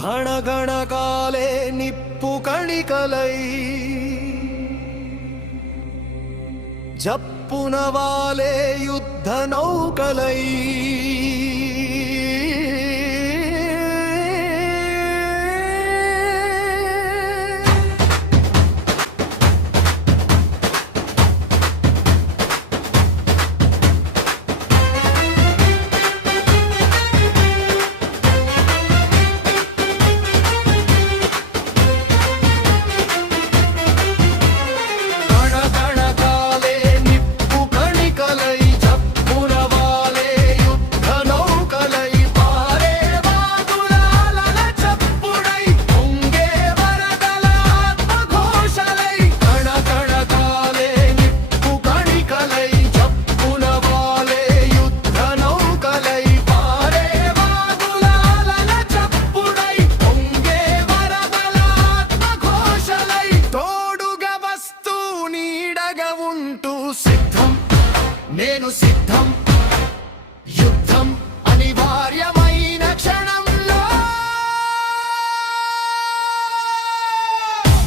ఘణఘణకాలే నిప్పు కణికలై జప్పున వాలే యుద్ధ నౌకలై సిద్ధం నేను సిద్ధం యుద్ధం అనివార్యమైన క్షణంలో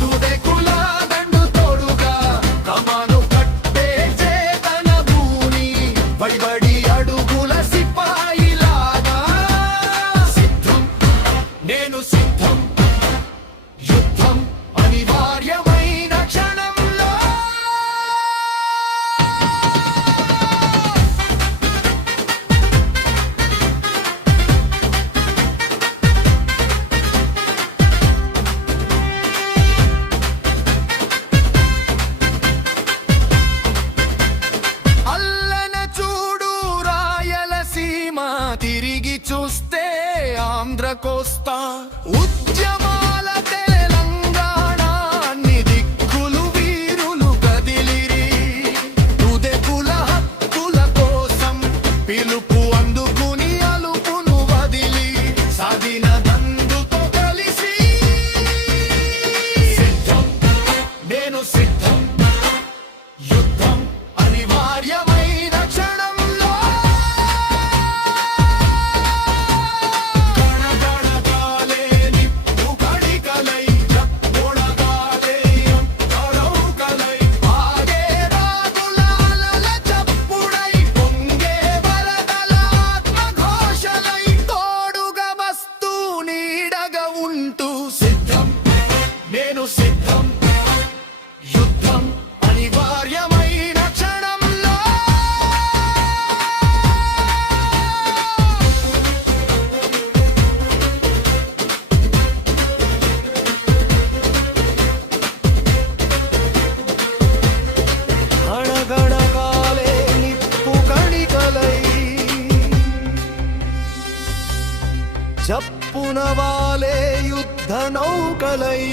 దుదెకుల దండు తోడుగా కమాను కట్టే చేతన భూని బడిబడి అడుగుల సిపాయిలాగా సిద్ధం నేను సిద్ధం యుద్ధం అనివార్యమైన క్షణంలో తిరిగి చూస్తే ఆంధ్ర కోస్తా ఉద్యమాల తెలంగాణ అన్ని దిక్కులు వీరులు కదిలిరి తుదెకుల హక్కుల కోసం పిలుపు అందుకుని అలుపును వదిలి సాధిన దండుతో కలిసి సిద్ధం నేను సిద్ధం యుద్ధం అనివార్యమైన క్షణంలో నేను సిద్ధం యుద్ధం అనివార్యమైన క్షణంలో ఘణఘణకాలే నిప్పు కణికలై జప్పున వాలే యుద్ధ నౌకలై